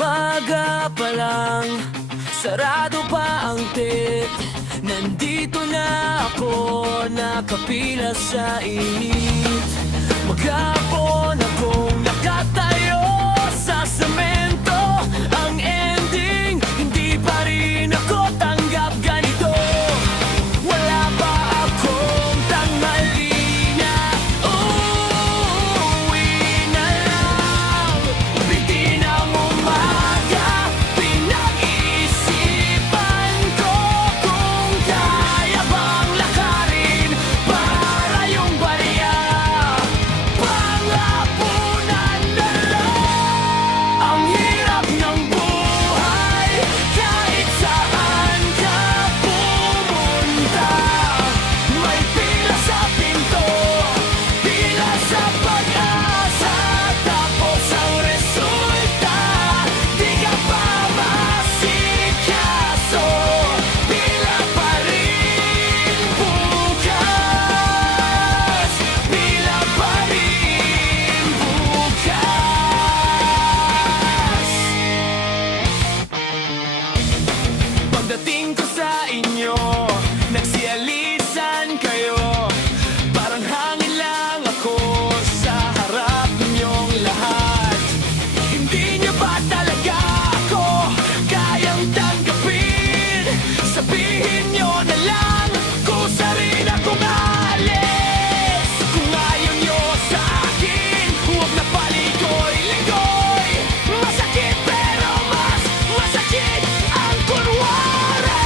Umaga pa lang, sarado pa ang tent. Nandito na ako, nakapila sa init. Maghapon akong nakatayo sa semento. Ang ending, hindi pa rin ako tanggap ganito. Wala pa akong tanghali na, uuwi na lang. Bitin ang umaga, pinag-iisipan ko kung kaya bang lakarin para yung barya. Panghapunan na lang. Ang hirap ng buhay, kahit saan ka pumunta. May pila sa pinto, pila sa pag-asa. Tapos ang resulta, di ka pa masikaso. Pila pa rin bukas, pila pa rin bukas. Pagdating ko sa inyo, nagsialisan kayo. Parang hangin lang ako sa harap niyong lahat. Hindi niyo ba talaga ako kayang tanggapin? Sabihin niyo na lang, kusa rin akong aalis. Kung ayaw niyo sa akin, huwag na paligoy-ligoy. Masakit pero mas masakit ang kunwari.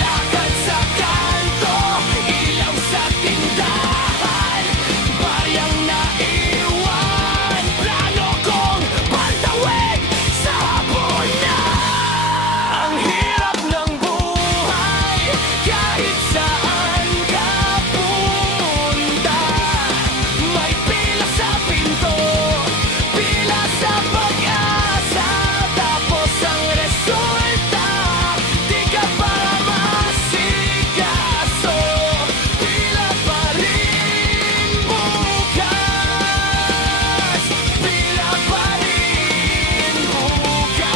Lakad sa kanto, ilaw sa tindahan, baryang naiwan. Plano kong pantawid sa hapon na. Ang hirap ng buhay, kahit saan ka pumunta. May pila sa pinto, pila sa pag-asa. Tapos ang resulta, di ka pa masikaso. Pila pa rin bukas, pila pa rin bukas.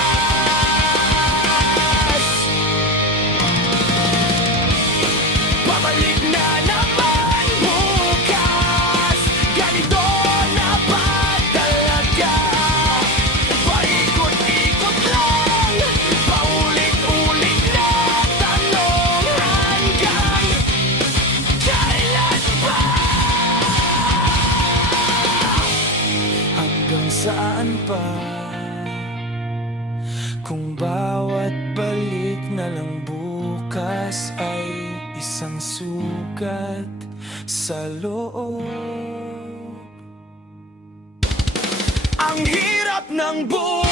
Babalik na naman bukas, ganito na ba talaga? Paikot-ikot lang, paulit-ulit na tanong. Hanggang kailan ba? Hanggang saan pa? Kung bawat balik na lang bukas ay isang sugat sa loob. Ang hirap ng buhay.